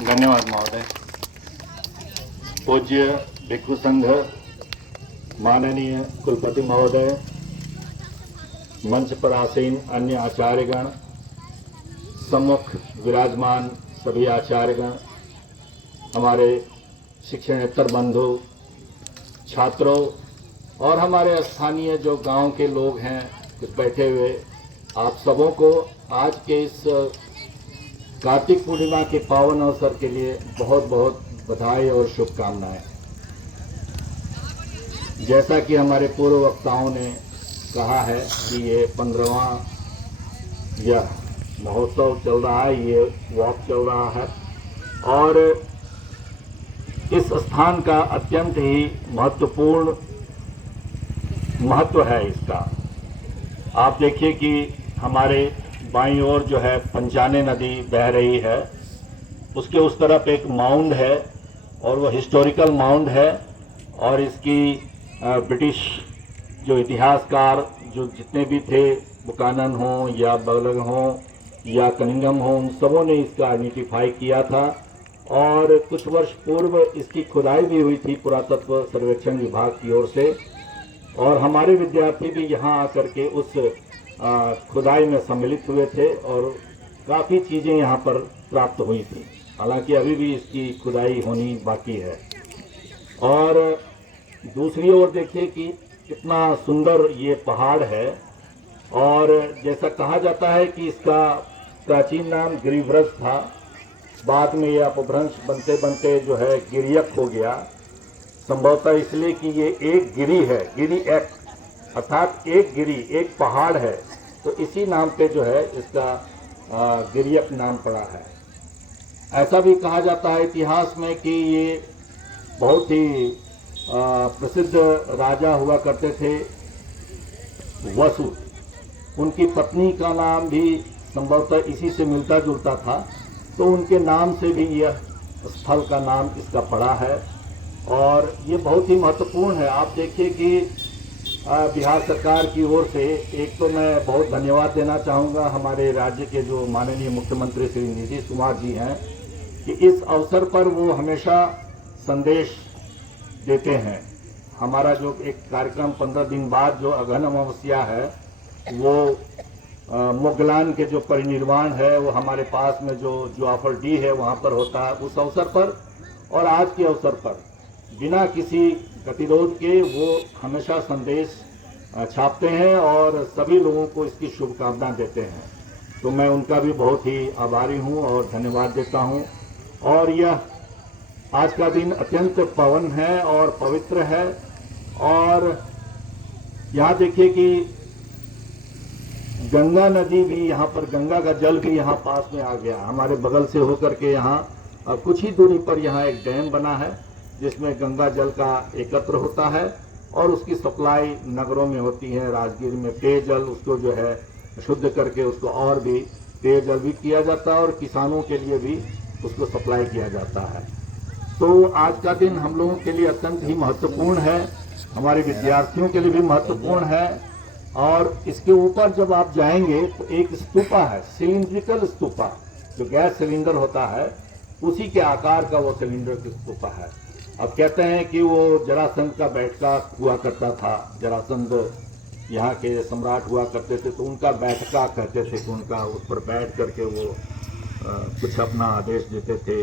धन्यवाद महोदय। पूज्य भिक्षु संघ, माननीय कुलपति महोदय, मंच पर आसीन अन्य आचार्यगण, सम्मुख विराजमान सभी आचार्यगण, हमारे शिक्षणेतर बंधु, छात्रों और हमारे स्थानीय जो गांव के लोग हैं कुछ बैठे हुए, आप सबों को आज के इस कार्तिक पूर्णिमा के पावन अवसर के लिए बहुत बहुत बधाई और शुभकामनाएं। जैसा कि हमारे पूर्व वक्ताओं ने कहा है कि ये 15वां यह महोत्सव चल रहा है, ये वॉक चल रहा है और इस स्थान का अत्यंत ही महत्वपूर्ण महत्व है इसका। आप देखिए कि हमारे बाईं ओर जो है पंचाने नदी बह रही है, उसके उस तरफ एक माउंड है और वो हिस्टोरिकल माउंड है और इसकी ब्रिटिश जो इतिहासकार जो जितने भी थे, बुकानन हो या बगलग हो या कनिंगम हो, उन सबों ने इसका आइडेंटिफाई किया था और कुछ वर्ष पूर्व इसकी खुदाई भी हुई थी पुरातत्व सर्वेक्षण विभाग की ओर से और हमारे विद्यार्थी भी यहाँ आकर के उस खुदाई में सम्मिलित हुए थे और काफ़ी चीज़ें यहाँ पर प्राप्त हुई थी। हालांकि अभी भी इसकी खुदाई होनी बाकी है। और दूसरी ओर देखिए कि कितना सुंदर ये पहाड़ है और जैसा कहा जाता है कि इसका प्राचीन नाम गिरिव्रज था, बाद में यह अपभ्रंश बनते बनते जो है गिरियक हो गया, संभवतः इसलिए कि ये एक गिरी है, गिरी एक अर्थात एक गिरी, एक पहाड़ है, तो इसी नाम पे जो है इसका गिरियक नाम पड़ा है। ऐसा भी कहा जाता है इतिहास में कि ये बहुत ही प्रसिद्ध राजा हुआ करते थे वसु, उनकी पत्नी का नाम भी संभवतः इसी से मिलता जुलता था, तो उनके नाम से भी यह स्थल का नाम इसका पड़ा है और ये बहुत ही महत्वपूर्ण है। आप देखिए कि बिहार सरकार की ओर से एक तो मैं बहुत धन्यवाद देना चाहूँगा हमारे राज्य के जो माननीय मुख्यमंत्री श्री नीतीश कुमार जी हैं कि इस अवसर पर वो हमेशा संदेश देते हैं। हमारा जो एक कार्यक्रम 15 दिन बाद जो अगहन अमावस्या है वो मुगलान के जो परिनिर्वाण है वो हमारे पास में जो जाफर डी है वहाँ पर होता है। उस अवसर पर और आज के अवसर पर बिना किसी गतिरोध के वो हमेशा संदेश छापते हैं और सभी लोगों को इसकी शुभकामना देते हैं, तो मैं उनका भी बहुत ही आभारी हूँ और धन्यवाद देता हूँ। और यह आज का दिन अत्यंत पावन है और पवित्र है और यहाँ देखिए कि गंगा नदी भी यहाँ पर, गंगा का जल भी यहाँ पास में आ गया, हमारे बगल से होकर के यहाँ कुछ ही दूरी पर यहाँ एक डैम बना है जिसमें गंगा जल का एकत्र होता है और उसकी सप्लाई नगरों में होती है। राजगीर में पेयजल उसको जो है शुद्ध करके उसको और भी पेयजल भी किया जाता है और किसानों के लिए भी उसको सप्लाई किया जाता है। तो आज का दिन हम लोगों के लिए अत्यंत ही महत्वपूर्ण है, हमारे विद्यार्थियों के लिए भी महत्वपूर्ण है। और इसके ऊपर जब आप जाएंगे तो एक स्तूपा है, सिलिंड्रिकल स्तूपा, जो गैस सिलेंडर होता है उसी के आकार का वो सिलेंडर की स्तूपा है। अब कहते हैं कि वो जरासंध का बैठका हुआ करता था, जरासंध यहाँ के सम्राट हुआ करते थे तो उनका बैठका कहते थे कि उनका उस पर बैठ करके वो कुछ अपना आदेश देते थे।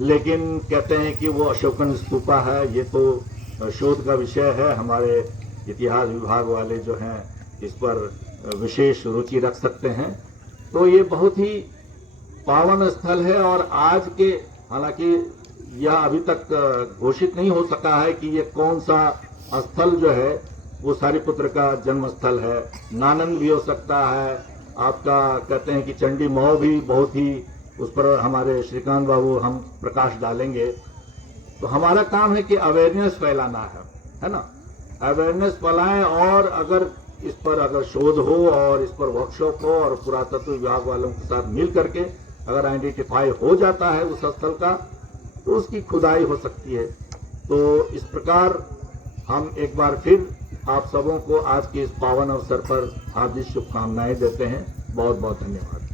लेकिन कहते हैं कि वो अशोकन स्तूपा है, ये तो शोध का विषय है। हमारे इतिहास विभाग वाले जो हैं इस पर विशेष रुचि रख सकते हैं। तो ये बहुत ही पावन स्थल है और आज के, हालांकि यह अभी तक घोषित नहीं हो सका है कि ये कौन सा स्थल जो है वो सारिपुत्र का जन्म स्थल है। नानंद भी हो सकता है, आपका कहते हैं कि चंडी मऊ भी बहुत ही, उस पर हमारे श्रीकांत बाबू हम प्रकाश डालेंगे। तो हमारा काम है कि अवेयरनेस फैलाना है ना, अवेयरनेस फैलाएं और अगर इस पर अगर शोध हो और इस पर वर्कशॉप हो और पुरातत्व विभाग वालों के साथ मिल करके अगर आइडेंटिफाई हो जाता है उस स्थल का तो उसकी खुदाई हो सकती है। तो इस प्रकार हम एक बार फिर आप सबों को आज के इस पावन अवसर पर हार्दिक शुभकामनाएं देते हैं। बहुत बहुत धन्यवाद।